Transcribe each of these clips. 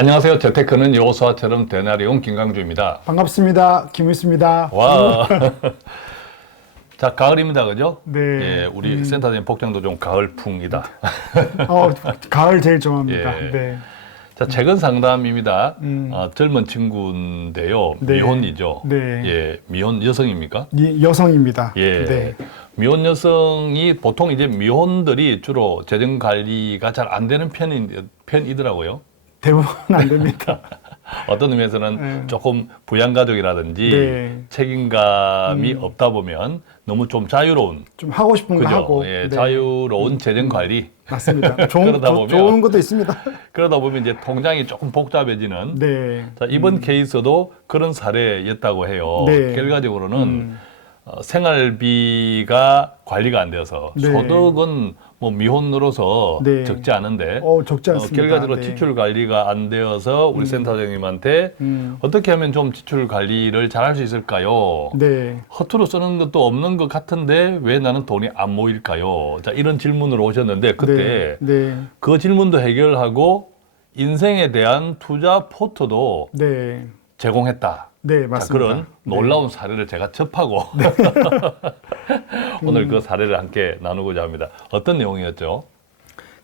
안녕하세요. 재테크는 여호수아처럼 되나리온 김강주입니다. 반갑습니다. 김일수입니다. 와. 자, 가을입니다. 그죠? 네. 예, 우리 센터장님 복장도 좀 가을풍이다. 가을 제일 좋아합니다. 예. 네. 자, 최근 상담입니다. 젊은 친구인데요. 네. 미혼이죠. 네. 예, 미혼 여성입니까? 여성입니다. 예. 네. 미혼 여성이 보통 이제 미혼들이 주로 재정 관리가 잘 안 되는 편이더라고요. 대부분 안 됩니다. 어떤 의미에서는 네. 조금 부양가족이라든지 네. 책임감이 없다 보면 너무 좀 자유로운, 좀 하고 싶은 거 그죠? 하고. 예, 네. 자유로운 재정 관리. 맞습니다. 그러다 보면- 좋은 것도 있습니다. 그러다 보면 이제 통장이 조금 복잡해지는. 네. 자, 이번 케이스도 그런 사례였다고 해요. 네. 결과적으로는 생활비가 관리가 안 되어서 네. 소득은 뭐 미혼으로서 네. 적지 않은데 적지 않습니다. 결과적으로 네. 지출 관리가 안 되어서 우리 센터장님한테 어떻게 하면 좀 지출 관리를 잘 할 수 있을까요? 네. 허투루 쓰는 것도 없는 것 같은데 왜 나는 돈이 안 모일까요? 자, 이런 질문으로 오셨는데 그때 네. 그 질문도 해결하고 인생에 대한 투자 포트도 네. 제공했다. 네, 자, 맞습니다. 그런 놀라운 사례를 제가 접하고 오늘 그 사례를 함께 나누고자 합니다. 어떤 내용이었죠?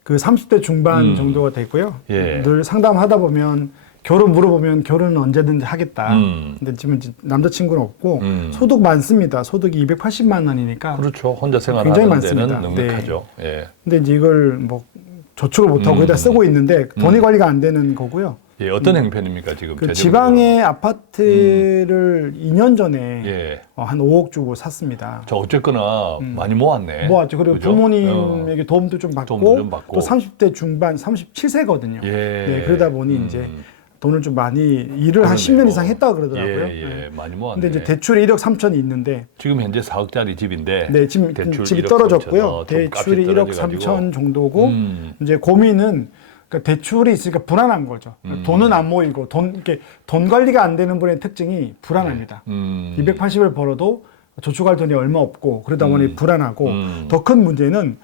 그 30대 중반 정도가 되고요. 예. 늘 상담하다 보면 결혼 물어보면 결혼은 언제든지 하겠다. 근데 지금 이제 남자친구는 없고 소득 많습니다. 소득이 280만 원이니까. 그렇죠. 혼자 굉장히 생활하는 많습니다. 데는 넉넉하죠. 예. 근데 이제 이걸 뭐 저축을 못하고 거기다 쓰고 있는데 돈이 관리가 안 되는 거고요. 예, 어떤 형편입니까 지금? 그 재정적으로? 지방의 아파트를 2년 전에 예. 한 5억 주고 샀습니다. 저 어쨌거나 많이 모았네. 모았죠. 그리고 그죠? 부모님에게 도움도 좀 받고, 도움도 좀 받고. 또 30대 중반, 37세거든요. 예. 네, 그러다 보니 이제 돈을 좀 많이 일을 한 그러네요. 10년 이상 했다 그러더라고요. 예, 예. 네. 많이 모았네. 근데 이제 대출이 1억 3천이 있는데, 지금 현재 4억짜리 집인데 네, 지금 대출 집이 1억 떨어졌고요. 3천, 좀 대출이 값이 1억 떨어져가지고. 3천 정도고, 이제 고민은 그러니까 대출이 있으니까 불안한 거죠. 돈은 안 모이고 이렇게 돈 관리가 안 되는 분의 특징이 불안합니다. 280을 벌어도 저축할 돈이 얼마 없고 그러다 보니 불안하고 더 큰 문제는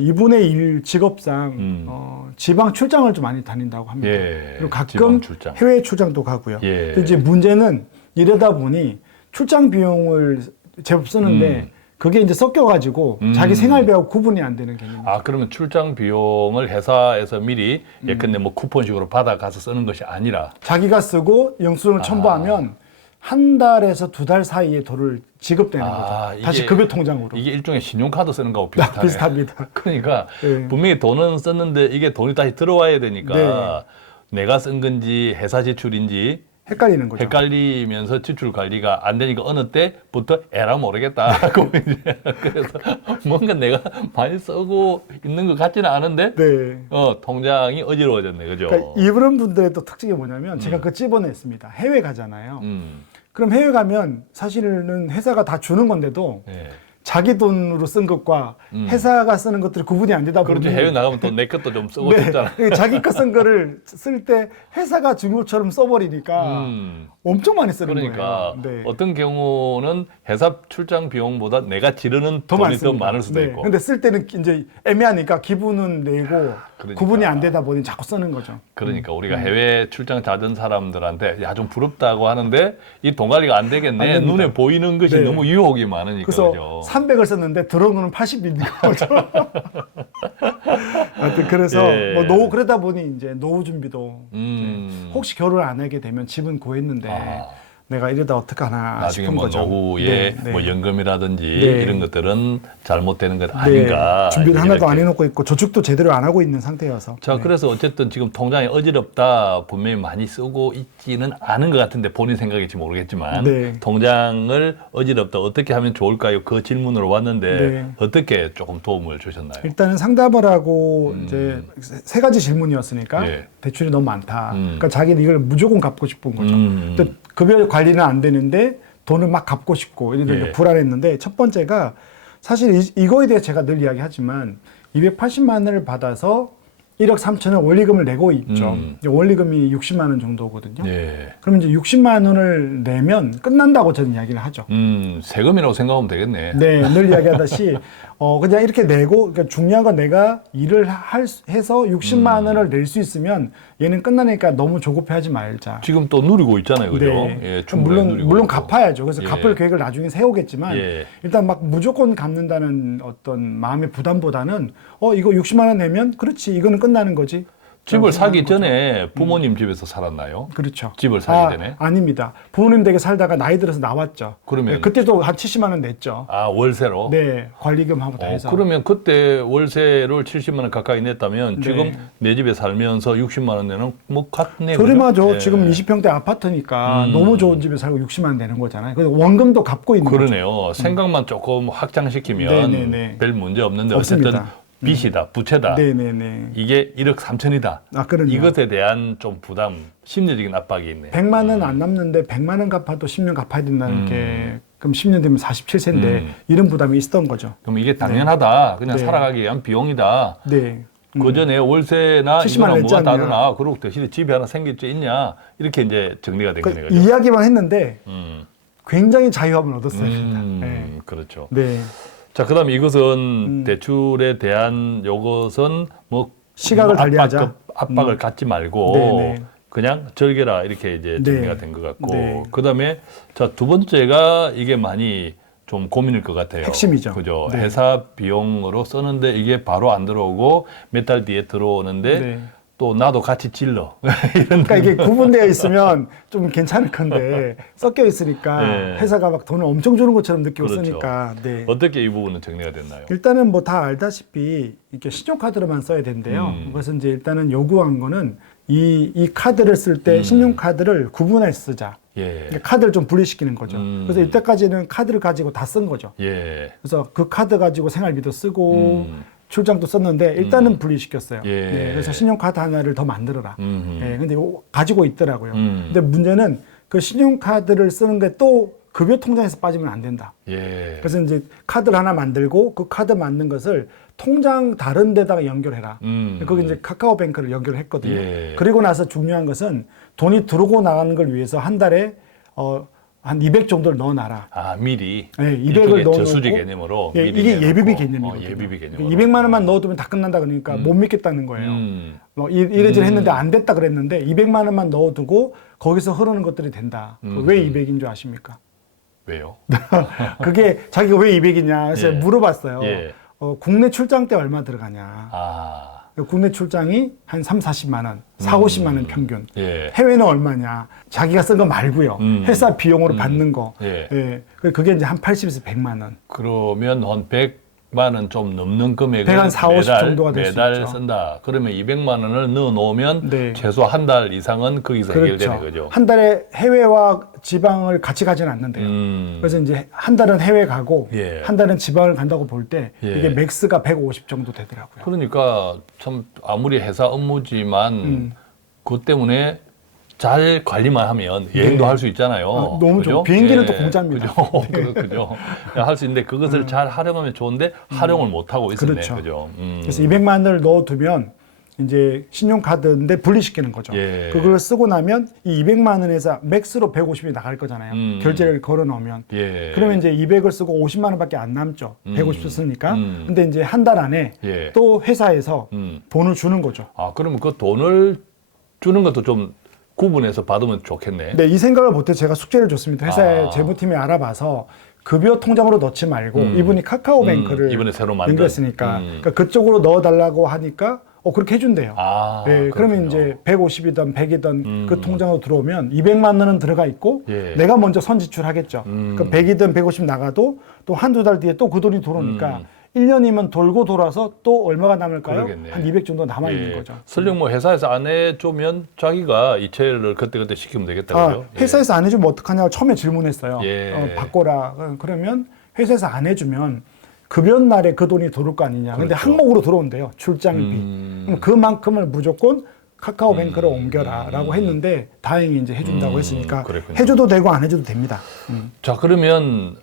이분의 일 직업상 지방 출장을 좀 많이 다닌다고 합니다. 예, 그리고 가끔 지방 출장. 해외 출장도 가고요. 예. 근데 이제 문제는 이러다 보니 출장 비용을 제법 쓰는데 그게 이제 섞여가지고 자기 생활비하고 구분이 안 되는 개념이에요. 아, 그러면 출장 비용을 회사에서 미리 예컨대 뭐 쿠폰식으로 받아가서 쓰는 것이 아니라 자기가 쓰고 영수증을 첨부하면 한 달에서 두 달 사이에 돈을 지급되는 거죠. 다시 이게- 급여 통장으로. 이게 일종의 신용카드 쓰는 거하고 비슷하네. 비슷합니다. 그러니까 네. 분명히 돈은 썼는데 이게 돈이 다시 들어와야 되니까 네. 내가 쓴 건지 회사 지출인지 헷갈리는 거죠. 헷갈리면서 지출 관리가 안 되니까 어느 때부터 에라 모르겠다 하고 이제 그래서 뭔가 내가 많이 쓰고 있는 것 같지는 않은데 네. 통장이 어지러워졌네, 그죠? 그러니까 이런 분들의 또 특징이 뭐냐면 제가 그 집어냈습니다. 해외 가잖아요. 그럼 해외 가면 사실은 회사가 다 주는 건데도 예. 자기 돈으로 쓴 것과 회사가 쓰는 것들이 구분이 안 되다 보니 그렇죠. 해외 나가면 또 내 것도 좀 쓰고 네, 싶잖아. 자기 거 쓴 거를 쓸 때 회사가 준 것처럼 써버리니까 엄청 많이 쓰는 그러니까 거예요. 네. 어떤 경우는 회사 출장 비용보다 내가 지르는 더 돈이 많습니다. 더 많을 수도 네. 있고. 근데 쓸 때는 이제 애매하니까 기분은 내고 그러니까. 구분이 안 되다 보니 자꾸 쓰는 거죠. 그러니까 우리가 해외 출장 잦은 사람들한테 야, 좀 부럽다고 하는데 이 돈 관리가 안 되겠네. 안 됩니다. 눈에 보이는 것이 네. 너무 유혹이 많으니까. 그래서 그죠? 300을 썼는데 들어온 거는 80인 거죠. 하여튼 그래서 예. 뭐 노후 그러다 보니 이제 노후 준비도 음. 혹시 결혼을 안 하게 되면 집은 구했는데 아. 내가 이러다 어떡하나 나중에 싶은 뭐 거죠. 노후에 네, 네. 뭐 연금이라든지 네. 이런 것들은 잘못되는 것 아닌가. 준비를 하나도 이렇게. 안 해놓고 있고 저축도 제대로 안 하고 있는 상태여서. 자, 네. 그래서 어쨌든 지금 통장이 어지럽다 분명히 많이 쓰고 있지는 않은 것 같은데 본인 생각일지 모르겠지만 네. 통장을 어지럽다 어떻게 하면 좋을까요? 그 질문으로 왔는데 네. 어떻게 조금 도움을 주셨나요? 일단은 상담을 하고 이제 세 가지 질문이었으니까 예. 대출이 너무 많다. 그러니까 자기는 이걸 무조건 갚고 싶은 거죠. 음. 또 급여 관리는 안 되는데 돈을 막 갚고 싶고 이러니까 예. 불안했는데 첫 번째가 사실 이거에 대해 제가 늘 이야기하지만 280만 원을 받아서 1억 3천을 원리금을 내고 있죠. 원리금이 60만 원 정도거든요. 예. 그럼 이제 60만 원을 내면 끝난다고 저는 이야기를 하죠. 세금이라고 생각하면 되겠네. 네, 늘 이야기하듯이 그냥 이렇게 내고, 그러니까 중요한 건 내가 일을 해서 60만 원을 낼 수 있으면 얘는 끝나니까 너무 조급해하지 말자. 지금 또 누리고 있잖아요, 그죠? 네. 예, 충분히 누리고 물론 있고. 갚아야죠. 그래서 예. 갚을 계획을 나중에 세우겠지만 예. 일단 막 무조건 갚는다는 어떤 마음의 부담보다는 이거 60만 원 내면 그렇지 이거는 끝나는 거지. 집을 사기 거죠. 전에 부모님 집에서 살았나요? 그렇죠. 집을 사기 전에? 아닙니다. 부모님 댁에 살다가 나이 들어서 나왔죠. 그러면- 네, 그때도 한 70만 원 냈죠. 아, 월세로? 네, 관리금하고 다 해서. 그러면 그때 월세를 70만 원 가까이 냈다면 네. 지금 내 집에 살면서 60만 원 내는 뭐 같네요. 저렴하죠. 그죠? 지금 20평대 아파트니까 너무 좋은 집에 살고 60만 원 내는 거잖아요. 그래서 원금도 갚고 있는 거죠. 그러네요. 생각만 조금 확장시키면 네네네. 별 문제 없는데 없습니다. 어쨌든 빚이다, 부채다. 네네네. 이게 1억 3천이다. 그럼요. 이것에 대한 좀 부담, 심리적인 압박이 있네. 100만 원 안 남는데 100만 원 갚아도 10년 갚아야 된다는 게 그럼 10년 되면 47세인데 이런 부담이 있었던 거죠. 그럼 이게 당연하다. 그냥 네. 살아가기 위한 비용이다. 네. 그 전에 월세나 70만 이거나 냈지 뭐가 않냐. 다르나. 그리고 대신에 집이 하나 생길 수 있냐. 이렇게 이제 정리가 된 거네. 그 그죠? 이야기만 했는데 음. 굉장히 자유함을 얻었어요. 네. 그렇죠. 네. 자, 그다음에 이것은 대출에 대한 요것은 뭐 시각을 달리하자. 압박을 갖지 말고 네네. 그냥 즐겨라 이렇게 이제 정리가 네. 된 것 같고 네. 그다음에 자, 두 번째가 이게 많이 좀 고민일 것 같아요. 핵심이죠. 그죠? 네. 회사 비용으로 쓰는데 이게 바로 안 들어오고 몇 달 뒤에 들어오는데 네. 또 나도 같이 질러. 이런 그러니까 이게 구분되어 있으면 좀 괜찮을 건데 섞여 있으니까 네. 회사가 막 돈을 엄청 주는 것처럼 느끼고 그렇죠. 쓰니까 네. 어떻게 이 부분은 정리가 됐나요? 일단은 뭐 다 알다시피 이렇게 신용카드로만 써야 된대요. 그래서 이제 일단은 요구한 거는 이 카드를 쓸 때 신용카드를 구분해 쓰자. 예. 그러니까 카드를 좀 분리시키는 거죠. 그래서 이때까지는 카드를 가지고 다 쓴 거죠. 예. 그래서 그 카드 가지고 생활비도 쓰고 출장도 썼는데 일단은 분리시켰어요. 예. 네, 그래서 신용카드 하나를 더 만들어라. 네, 근데 가지고 있더라고요. 음. 근데 문제는 그 신용카드를 쓰는 게 또 급여 통장에서 빠지면 안 된다. 예. 그래서 이제 카드를 하나 만들고 그 카드 만든 것을 통장 다른 데다가 연결해라. 거기 이제 카카오뱅크를 연결했거든요. 예. 그리고 나서 중요한 것은 돈이 들어오고 나가는 걸 위해서 한 달에 한 200 정도를 넣어놔라. 아, 미리. 네, 200을 일종의 넣어놓고 저수지 개념으로. 예, 미리 이게 내놓고. 예비비 개념이거든요. 예비비 개념으로. 200만 원만 넣어두면 다 끝난다 그러니까 못 믿겠다는 거예요. 뭐 이래저래 했는데 안 됐다 그랬는데 200만 원만 넣어두고 거기서 흐르는 것들이 된다. 왜 200인 줄 아십니까? 왜요? 그게 자기가 왜 200이냐 그래서 예. 물어봤어요. 예. 국내 출장 때 얼마 들어가냐. 아. 국내 출장이 한 3, 40만 원, 4, 50만 원 평균. 예. 해외는 얼마냐. 자기가 쓴 거 말고요. 회사 비용으로 받는 거. 예. 예. 그게 이제 한 80에서 100만 원. 그러면 한 100만 원 좀 넘는 금액을 100 한 4, 50 정도가 될수 매달 있죠. 쓴다. 그러면 200만 원을 넣어 놓으면 네. 최소 한 달 이상은 거기서 해결되는 거죠. 한 달에 해외와 지방을 같이 가지는 않는데요. 그래서 이제 한 달은 해외 가고 예. 한 달은 지방을 간다고 볼 때 예. 이게 맥스가 150 정도 되더라고요. 그러니까 참 아무리 회사 업무지만 그것 때문에 잘 관리만 하면 여행도 할 수 있잖아요. 너무 그죠? 좋죠. 비행기는 또 공짜입니다. 그죠? 그죠? 할 수 있는데 그것을 잘 활용하면 좋은데 활용을 못 하고 있었네. 그렇죠. 그죠? 그래서 200만 원을 넣어두면 이제 신용카드인데 분리시키는 거죠. 예. 그걸 쓰고 나면 이 200만 원에서 맥스로 150이 나갈 거잖아요. 결제를 걸어 놓으면. 예. 그러면 이제 200을 쓰고 50만 원밖에 안 남죠. 150 쓰니까. 근데 이제 한 달 안에 예. 또 회사에서 돈을 주는 거죠. 아, 그러면 그 돈을 주는 것도 좀 구분해서 받으면 좋겠네. 네, 이 생각을 못해 제가 숙제를 줬습니다. 회사의 아. 재무팀이 알아봐서 급여 통장으로 넣지 말고 이분이 카카오뱅크를 이번에 새로 만든. 연결했으니까 그러니까 그쪽으로 넣어달라고 하니까 그렇게 해준대요. 아, 네, 그러면 그렇군요. 이제 150이든 100이든 그 통장으로 들어오면 200만 원은 들어가 있고 예. 내가 먼저 선지출하겠죠. 그러니까 100이든 150 나가도 또 한두 달 뒤에 또 그 돈이 들어오니까 1년이면 돌고 돌아서 또 얼마가 남을까요? 그러겠네. 한 200 정도 남아 있는 예. 거죠. 설령 뭐 회사에서 안 해주면 자기가 이체를 그때그때 시키면 되겠다. 그죠? 회사에서 안 해주면 어떡하냐고 처음에 질문했어요. 예. 바꿔라. 그러면 회사에서 안 해주면 급여 날에 그 돈이 들어올 거 아니냐. 근데 그렇죠. 항목으로 들어온대요. 출장비. 그럼 그만큼을 무조건 카카오뱅크로 옮겨라라고 했는데 다행히 이제 해준다고 했으니까 그랬군요. 해줘도 되고 안 해줘도 됩니다. 자, 그러면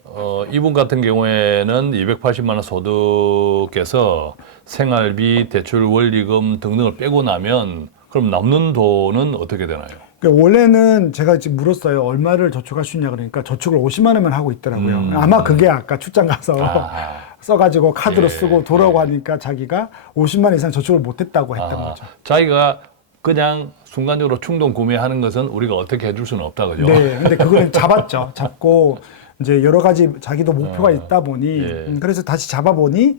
이분 같은 경우에는 280만 원 소득에서 생활비, 대출 원리금 등등을 빼고 나면 그럼 남는 돈은 어떻게 되나요? 그러니까 원래는 제가 지금 물었어요. 얼마를 저축할 수 있냐 그러니까 저축을 50만 원만 하고 있더라고요. 아마 그게 아까 출장 가서 아. 써가지고 카드로 예, 쓰고 돌아오고 하니까 자기가 50만 원 이상 저축을 못했다고 했던 아, 거죠. 자기가 그냥 순간적으로 충동 구매하는 것은 우리가 어떻게 해줄 수는 없다, 그죠? 네, 근데 그거는 잡았죠. 잡고 이제 여러 가지 자기도 목표가 있다 보니 예. 그래서 다시 잡아보니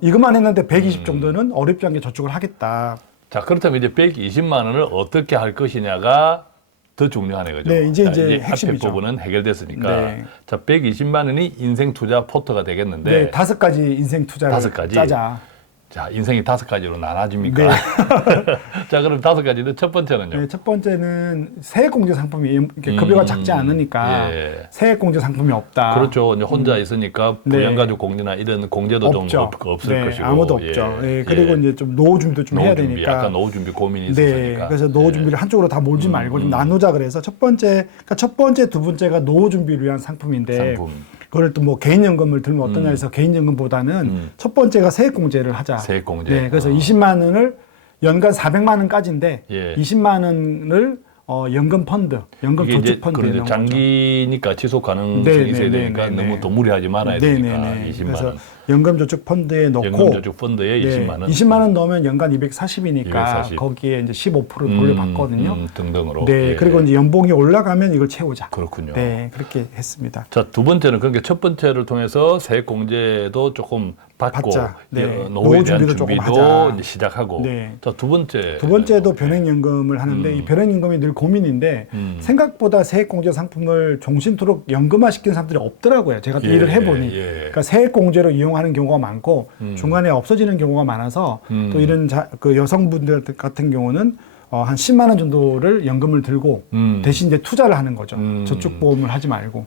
이것만 했는데 120 정도는 어렵지 않게 저축을 하겠다. 자, 그렇다면 이제 120만 원을 어떻게 할 것이냐가 더 중요하네, 그죠? 네, 이제 자, 이제 앞에 핵심이죠. 부분은 해결됐으니까. 네. 자, 120만 원이 인생 투자 포트가 되겠는데. 네, 5가지 인생 투자를 5가지? 짜자. 자, 인생이 5가지로 나눠집니까? 네. 자, 그럼 5가지는 첫 번째는요? 네, 첫 번째는 세액공제 상품이 이렇게 급여가 작지 않으니까 예. 세액공제 상품이 없다. 그렇죠. 이제 혼자 있으니까 네. 부양가족 공제나 이런 공제도 없죠. 좀 없을 네, 것이고. 아무도 없죠. 예, 그리고 이제 좀 노후 준비도 좀 해야 노후 준비, 되니까. 약간 노후 준비 고민이 네, 있으니까. 그래서 노후 준비를 한쪽으로 다 몰지 말고 좀 나누자 그래서 그러니까 첫 번째, 두 번째가 노후 준비를 위한 상품인데 상품. 그걸 또 뭐 개인연금을 들면 어떠냐 해서 개인연금보다는 첫 번째가 세액공제를 하자. 세액공제. 네, 그래서 20만 원을 연간 400만 원까지인데 예. 20만 원을 연금 펀드, 연금 이게 저축 이제 펀드에 그런 넣은 거죠. 장기니까 지속 가능성이 네, 있어야 네, 되니까 네, 네, 너무 네. 또 무리하지 말아야 되니까 네네네. 20만 그래서 원. 연금 저축 펀드에 넣고 연금 저축 펀드에 20만 원. 20만 원 넣으면 연간 240이니까 240. 거기에 이제 15%를 돌려받거든요. 등등으로. 네, 예. 그리고 이제 연봉이 올라가면 이걸 채우자. 그렇군요. 네, 그렇게 했습니다. 자, 두 번째는 그러니까 첫 번째를 통해서 세액 공제도 조금 받고 받자. 네. 노후에 노후 대한 준비도 조금 준비도 하자. 이제 시작하고. 네. 자, 두 번째. 두 번째도 변액연금을 하는데 이 변액연금이 늘 고민인데 생각보다 세액공제 상품을 종신토록 연금화시키는 사람들이 없더라고요. 제가 또 예, 일을 해보니. 예. 그러니까 세액공제로 이용하는 경우가 많고 중간에 없어지는 경우가 많아서 또 이런 그 여성분들 같은 경우는 한 10만 원 정도를 연금을 들고 대신 이제 투자를 하는 거죠. 저축보험을 하지 말고.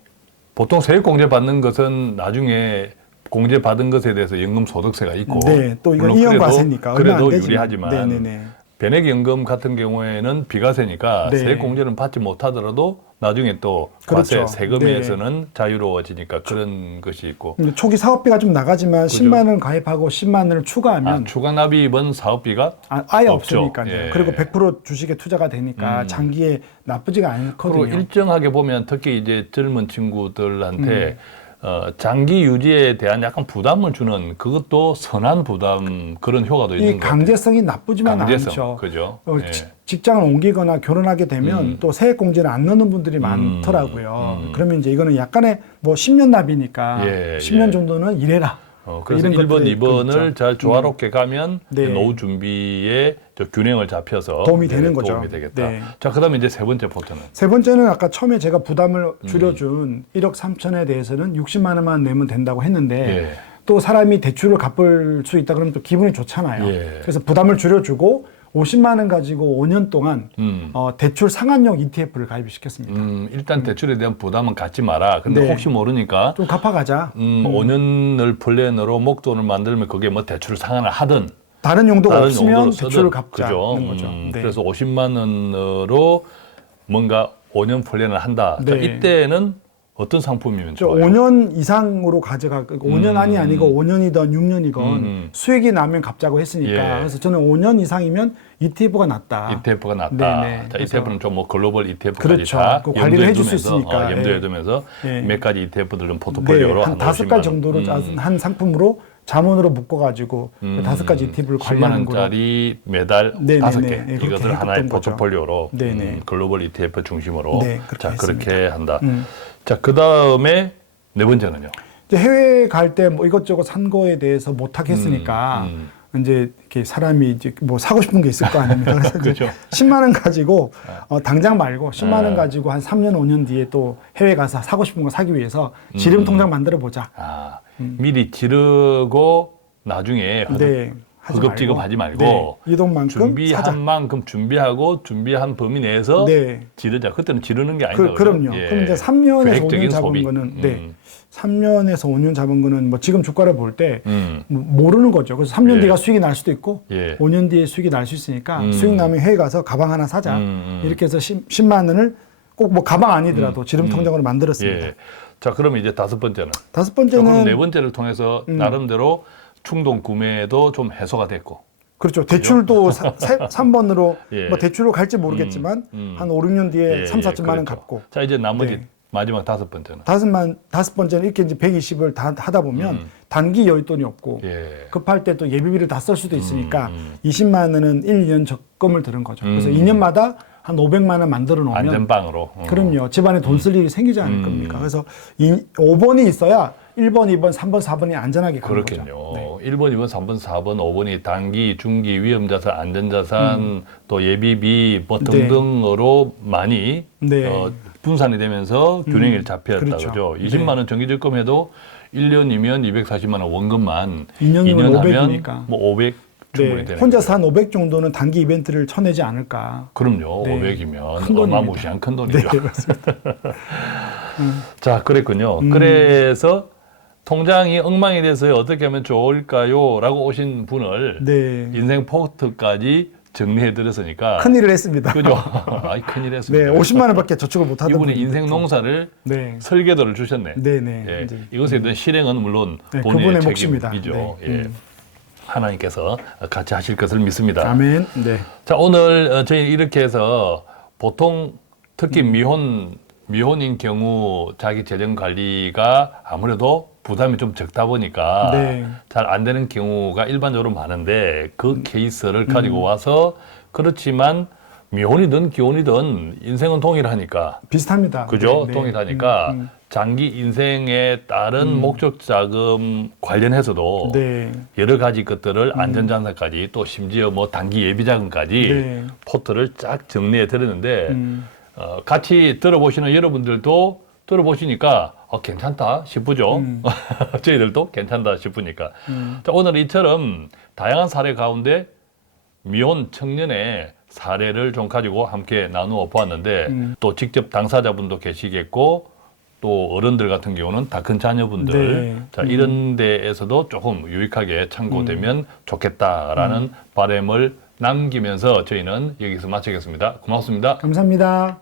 보통 세액 공제 받는 것은 나중에 공제 받은 것에 대해서 연금 소득세가 있고. 네, 또 이건 물론 이연과세니까 얼마 안 그래도 되지만. 유리하지만. 네네네. 변액연금 같은 경우에는 비과세니까 네. 세액 공제는 받지 못하더라도 나중에 또 그렇죠. 과세 세금에서는 자유로워지니까 그런 것이 있고. 근데 초기 사업비가 좀 나가지만 10만 원 가입하고 10만 원을 추가하면 추가 납입은 사업비가 아예 없죠. 없으니까요. 예. 그리고 100% 주식에 투자가 되니까 장기에 나쁘지가 그리고 않거든요. 일정하게 보면 특히 이제 젊은 친구들한테 장기 유지에 대한 약간 부담을 주는 그것도 선한 부담 그런 효과도 있는 이 것 같아요. 강제성이 나쁘지만 강제성, 않죠. 그죠? 예. 직장을 옮기거나 결혼하게 되면 또 세액공제를 안 넣는 분들이 많더라고요. 그러면 이제 이거는 약간의 뭐 10년 납이니까 예, 10년 예. 정도는 일해라. 그래서 이런 1번, 것들이 2번을 있죠. 잘 조화롭게 가면 네. 노후 준비에 저 균형을 잡혀서 도움이 되는 거죠. 도움이 되겠다. 네. 자, 그다음에 이제 세 번째 포트는 세 번째는 아까 처음에 제가 부담을 줄여준 1억 3천에 대해서는 60만 원만 내면 된다고 했는데 예. 또 사람이 대출을 갚을 수 있다 그러면 또 기분이 좋잖아요. 예. 그래서 부담을 줄여주고 50만 원 가지고 5년 동안 대출 상환용 ETF를 가입을 시켰습니다. 일단 대출에 대한 부담은 갖지 마라. 근데 네. 혹시 모르니까 좀 갚아가자. 5년을 플랜으로 목돈을 만들면 그게 뭐 대출 상환을 하든 다른 용도가 다른 없으면 용도로 대출을 쓰든 갚자는 거죠. 네. 그래서 50만 원으로 뭔가 5년 플랜을 한다. 자, 네. 이때는 어떤 상품이면 저 좋아요? 5년 이상으로 가져가 5년 안이 아니고 5년이든 6년이건 수익이 나면 갚자고 했으니까 예. 그래서 저는 5년 이상이면 ETF가 낫다. ETF가 낫다. 네네. 자, ETF는 좀 뭐 글로벌 ETF까지 그렇죠. 다 그 관리를 해줄 수 염두에 두면서, 있으니까. 염두에 예. 두면서 예. 몇 가지 ETF들 좀 네, 포트폴리오로 한 5가지 정도로 한 상품으로 자문으로 묶어가지고 5가지 ETF를 10만 관리하는 거로. 원짜리 매달 네네네. 5개 네, 그렇게 이것을 하나의 했던 거죠. 포트폴리오로 네네. 글로벌 ETF 중심으로 네, 그렇게 자 했습니다. 그렇게 한다. 자 그다음에 네 번째는요. 이제 해외 갈 때 뭐 이것저것 산 거에 대해서 못 하겠으니까 이제 이렇게 사람이 이제 뭐 사고 싶은 게 있을 거 아닙니까? 그래서 이제 그렇죠. 10만 원 가지고 당장 말고 10만 원 가지고 한 3년 5년 뒤에 또 해외 가서 사고 싶은 거 사기 위해서 지름 통장 만들어 보자. 미리 지르고 나중에 네. 하지 허겁지겁하지 말고 네, 이 돈만큼 준비한 사자. 만큼 준비하고 준비한 범위 내에서 네. 지르자. 그때는 지르는 게 아니다. 그럼요. 예. 그럼 이제 3년에서 계획적인 5년 잡은 소비. 거는 네. 3년에서 5년 잡은 거는 뭐 지금 주가를 볼 때 모르는 거죠. 그래서 3년 예. 뒤가 수익이 날 수도 있고 예. 5년 뒤에 수익이 날 수 있으니까 수익 나면 해외 가서 가방 하나 사자. 이렇게 해서 10만 원을 꼭 뭐 가방 아니더라도 지름 통장으로 만들었습니다. 예. 자, 그럼 이제 다섯 번째는. 다섯 그럼 번째는 네 번째를 통해서 나름대로 충동 구매도 좀 해소가 됐고. 그렇죠. 대출도 3번으로 예. 뭐 대출로 갈지 모르겠지만 한 5, 6년 뒤에 예, 3, 4천만 원 그렇죠. 갚고. 자, 이제 나머지 네. 마지막 5번째는. 다섯 번째는 이렇게 이제 120을 다 하다 보면 단기 여윳돈이 없고 예. 급할 때 또 예비비를 다 쓸 수도 있으니까 20만 원은 1, 2년 적금을 들은 거죠. 그래서 2년마다 한 500만 원 만들어 놓으면 안전빵으로. 그럼요. 집안에 돈 쓸 일이 생기지 않을 겁니까? 그래서 5번이 있어야 1번, 2번, 3번, 4번이 안전하게 가는 거죠. 그렇겠요. 네. 1번, 2번, 3번, 4번, 5번이 단기, 중기, 위험자산, 안전자산, 또 예비비 뭐 등등으로 많이 네. 분산이 되면서 균형이 잡혔다. 그렇죠. 그죠? 20만 원 정기적금 해도 1년이면 240만 원 원금만 2년이면 2년 하면 500이니까. 뭐 500 충분히 네. 되는 혼자서 한 500 정도는 단기 이벤트를 쳐내지 않을까. 그럼요. 네. 500이면 큰 돈입니다. 어마무시한 큰 돈이죠. 네, 맞습니다. 자, 그랬군요. 그래서 통장이 엉망이 돼서 어떻게 하면 좋을까요? 라고 오신 분을 네. 인생 포트까지 정리해 드렸으니까 큰일을 했습니다. 그죠? 아이 큰일 네, 했습니다. 50만 원밖에 저축을 못 하던 이분이 분인데 인생 또. 농사를 네. 설계도를 주셨네. 네, 네. 예, 이제. 이것에 대한 실행은 물론 네, 본인의 그분의 몫입니다. 책임이죠. 네. 예. 하나님께서 같이 하실 것을 믿습니다. 아멘. 네. 자, 오늘 저희 이렇게 해서 보통 특히 미혼인 경우 자기 재정 관리가 아무래도 부담이 좀 적다 보니까 네. 잘 안 되는 경우가 일반적으로 많은데 그 케이스를 가지고 와서 그렇지만 미혼이든 기혼이든 인생은 동일하니까 비슷합니다. 그죠? 네, 네. 동일하니까 장기 인생에 따른 목적 자금 관련해서도 네. 여러 가지 것들을 안전자산까지 또 심지어 뭐 단기 예비 자금까지 네. 포트를 쫙 정리해 드렸는데 같이 들어보시는 여러분들도 들어보시니까 괜찮다 싶으죠. 저희들도 괜찮다 싶으니까. 자, 오늘 이처럼 다양한 사례 가운데 미혼 청년의 사례를 좀 가지고 함께 나누어 보았는데 또 직접 당사자분도 계시겠고 또 어른들 같은 경우는 다 큰 자녀분들 네. 자, 이런 데에서도 조금 유익하게 참고되면 좋겠다라는 바람을 남기면서 저희는 여기서 마치겠습니다. 고맙습니다. 감사합니다.